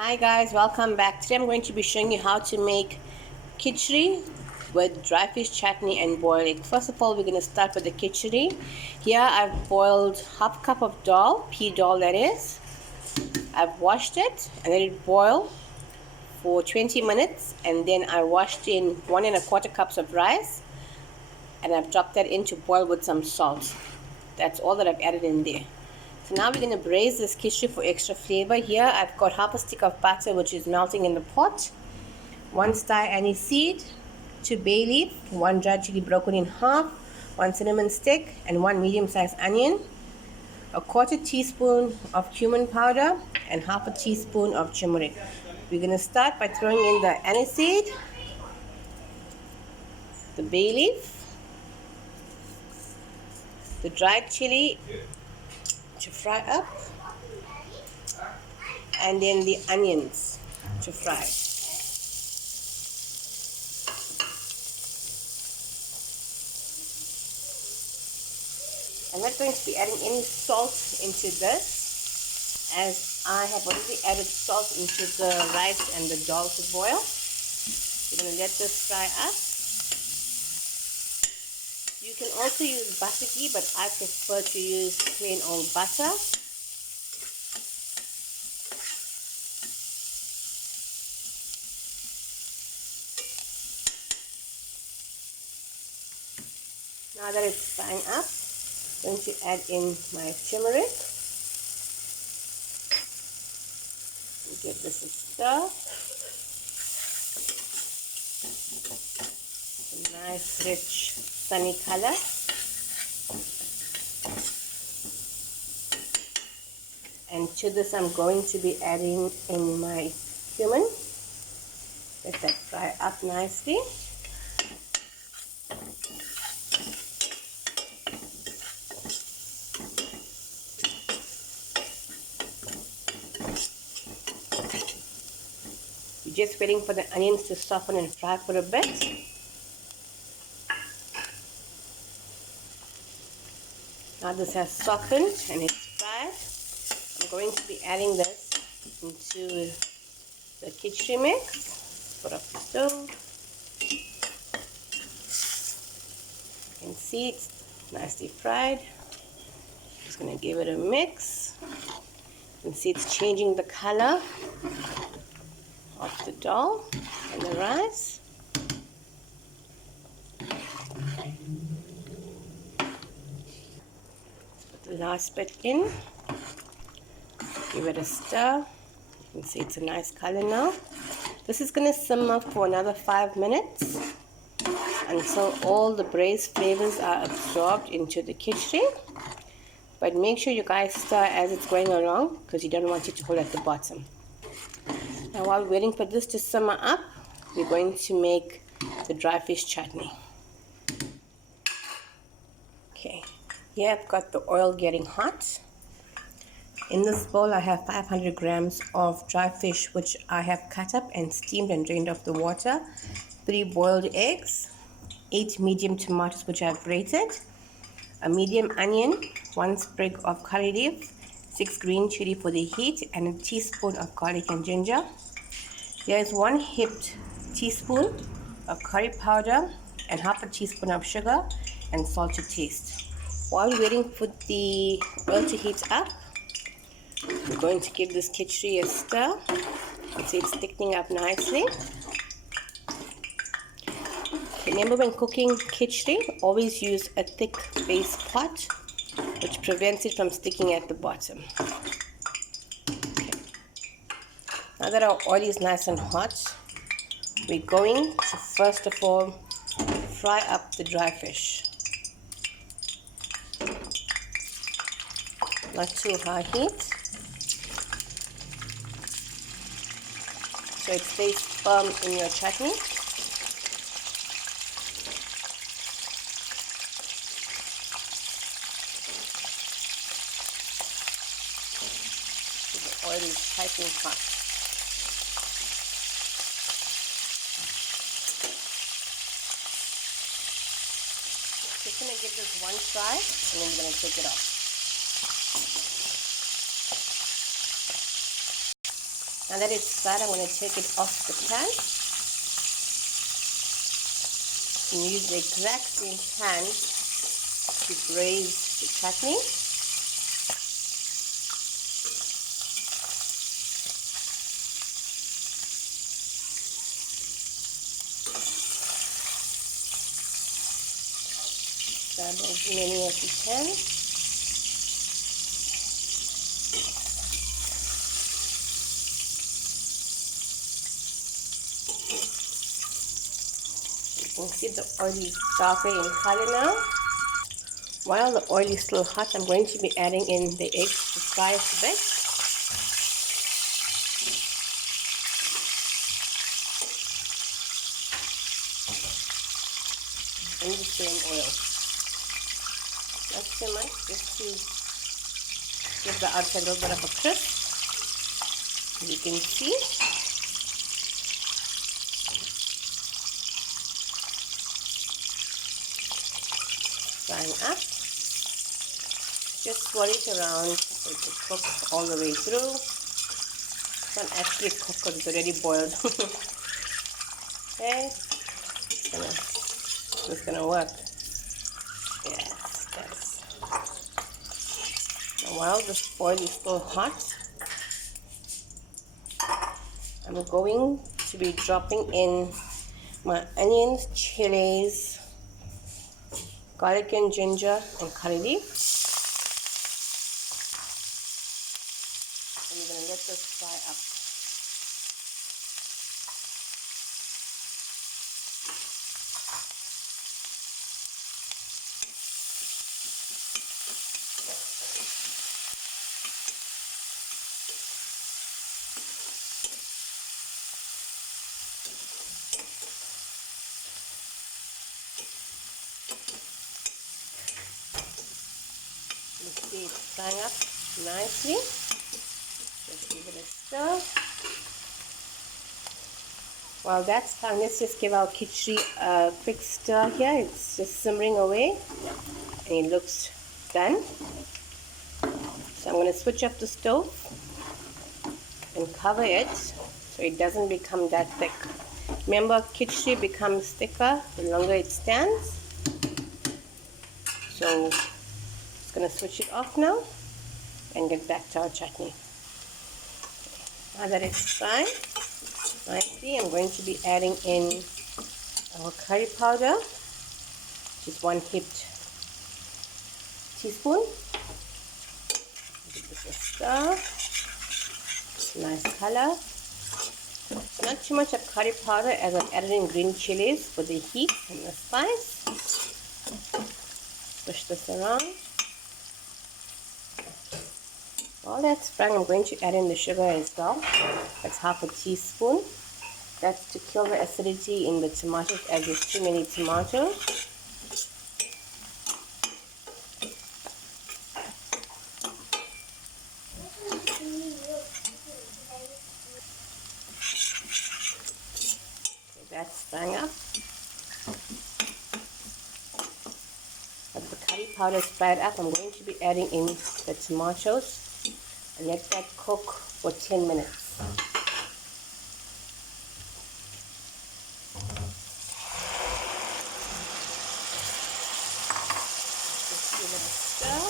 Hi guys, welcome back. Today I'm going to be showing you how to make kitchri with dry fish chutney and boiled egg. First of all, we're going to start with the kitchri. Here I've boiled half cup of dal, pea dal that is. I've washed it and let it boil for 20 minutes, and then I washed in 1¼ cups of rice and I've dropped that in to boil with some salt. That's all that I've added in there. So now we're going to braise this kitchri for extra flavor. Here I've got half a stick of butter which is melting in the pot, 1 star anise seed, 2 bay leaf, 1 dried chili broken in half, 1 cinnamon stick, and 1 medium-sized onion, a 1/4 teaspoon of cumin powder, and half a teaspoon of turmeric. We're going to start by throwing in the anise seed, the bay leaf, the dried chili to fry up, and then the onions to fry. I'm not going to be adding any salt into this, as I have already added salt into the rice and the dal to boil. We're going to let this fry up. You can also use butter ghee, but I prefer to use plain old butter. Now that it's frying up, I'm going to add in my turmeric. Give this a stir. A nice rich sunny color. And to this I'm going to be adding in my cumin. Let that fry up nicely. You're just waiting for the onions to soften and fry for a bit. Now this has softened and it's fried. I'm going to be adding this into the kitchri mix. Put up the stove. You can see it's nicely fried. Just going to give it a mix. You can see it's changing the color of the dal and the rice. Put the last bit in. Give it a stir. You can see it's a nice color now. This is going to simmer for another 5 minutes until all the braised flavors are absorbed into the kitchri. But make sure you guys stir as it's going along, because you don't want it to hold at the bottom. Now while we're waiting for this to simmer up, we're going to make the dry fish chutney. Okay, here I've got the oil getting hot. In this bowl I have 500 grams of dry fish which I have cut up and steamed and drained off the water, 3 boiled eggs, 8 medium tomatoes which I've grated, a medium onion, 1 sprig of curry leaf, 6 green chili for the heat, and a teaspoon of garlic and ginger. There is 1 heaped teaspoon of curry powder and half a teaspoon of sugar and salt to taste. While we're waiting for the oil to heat up, we're going to give this kitchri a stir. You can see it's thickening up nicely. Remember, when cooking kitchri, always use a thick base pot, which prevents it from sticking at the bottom. Okay. Now that our oil is nice and hot, we're going to first of all fry up the dry fish. Not too high heat, so it stays firm in your chutney. So the oil is piping hot. Just going to give this one try and then we're going to take it off. Now that it's fried, I'm going to take it off the pan and use the exact same pan to braise the chutney. Grab as many as you can. You can see the oil is darker in color now. While the oil is still hot, I'm going to be adding in the eggs to fry it a bit. In the same oil. Not too much, just to give the outside a little bit of a crisp. As you can see. Frying up. Just swirl it around so it cooks all the way through. It's not actually cooked because it's already boiled. Okay. It's gonna work. Yes, yes. Now while this oil is still hot, I'm going to be dropping in my onions, chilies, garlic and ginger, and curry leaf. And we're gonna let this fry up. You see it's frying up nicely. Just give it a stir. While that's done, let's just give our kitchri a quick stir here. It's just simmering away and it looks done. So I'm going to switch up the stove and cover it so it doesn't become that thick. Remember, kitchri becomes thicker the longer it stands. So I'm going to switch it off now and get back to our chutney. Now that it's fried nicely, I'm going to be adding in our curry powder, which is 1 heaped teaspoon. Give this a stir. Nice color. Not too much of curry powder as I've added in green chilies for the heat and the spice. Push this around. While that's frying, I'm going to add in the sugar as well. That's 1/2 teaspoon. That's to kill the acidity in the tomatoes as there's too many tomatoes. Okay, that's frying up. As the curry powder is fried up, I'm going to be adding in the tomatoes and let that cook for 10 minutes. Just give it a stir.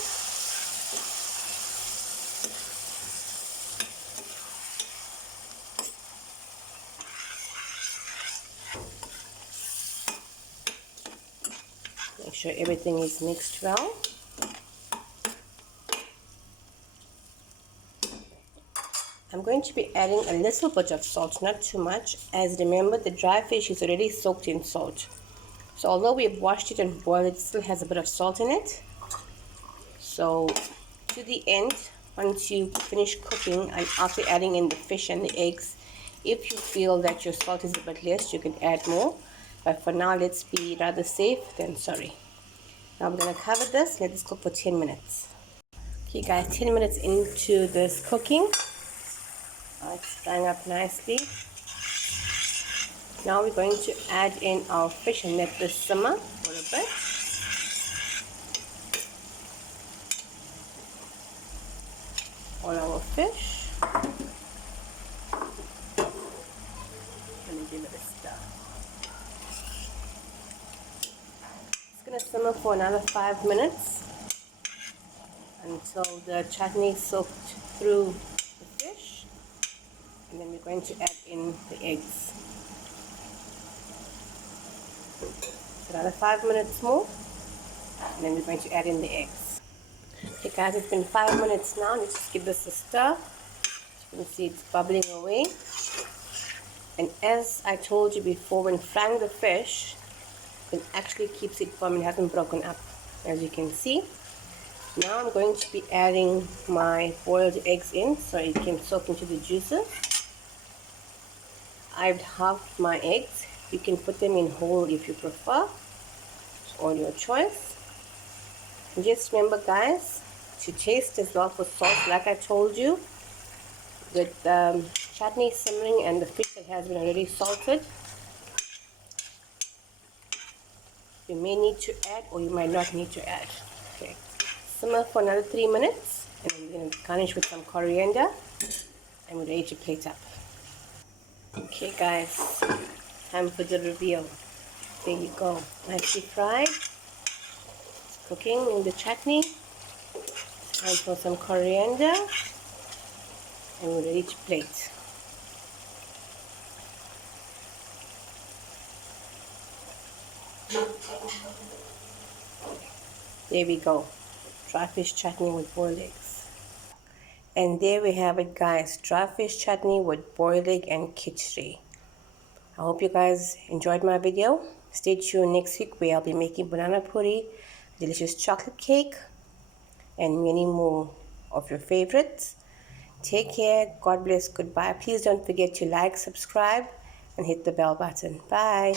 Make sure everything is mixed well. I'm going to be adding a little bit of salt, not too much, as remember the dry fish is already soaked in salt. So although we've washed it and boiled it, it still has a bit of salt in it. So to the end, once you finish cooking and after adding in the fish and the eggs, if you feel that your salt is a bit less, you can add more. But for now, let's be rather safe than sorry. Now I'm going to cover this, let this cook for 10 minutes. Okay guys, 10 minutes into this cooking. It's frying up nicely. Now we're going to add in our fish and let this simmer for a bit. All our fish. give it a stir. It's going to simmer for another 5 minutes until the chutney is soaked through the fish, and then we're going to add in the eggs. So another 5 minutes more, and then we're going to add in the eggs. Okay guys, it's been 5 minutes now. Let's just give this a stir. You can see it's bubbling away. And as I told you before, when frying the fish, it actually keeps it firm and hasn't broken up, as you can see. Now I'm going to be adding my boiled eggs in so it can soak into the juices. I've halved my eggs. You can put them in whole if you prefer. It's all your choice. And just remember guys, to taste as well for salt, like I told you, with chutney simmering and the fish that has been already salted, you may need to add or you might not need to add. Okay, simmer for another 3 minutes, and then we're going to garnish with some coriander, and we're ready to plate up. Okay guys, time for the reveal. There you go, nicely fried. It's cooking in the chutney. Time for some coriander, and we're ready to plate. There we go, dry fish chutney with boiled eggs. And there we have it guys, dry fish chutney with boiled egg and kitchri. I hope you guys enjoyed my video. Stay tuned next week where I'll be making banana puri, delicious chocolate cake, and many more of your favorites. Take care, God bless, goodbye. Please don't forget to like, subscribe, and hit the bell button. Bye.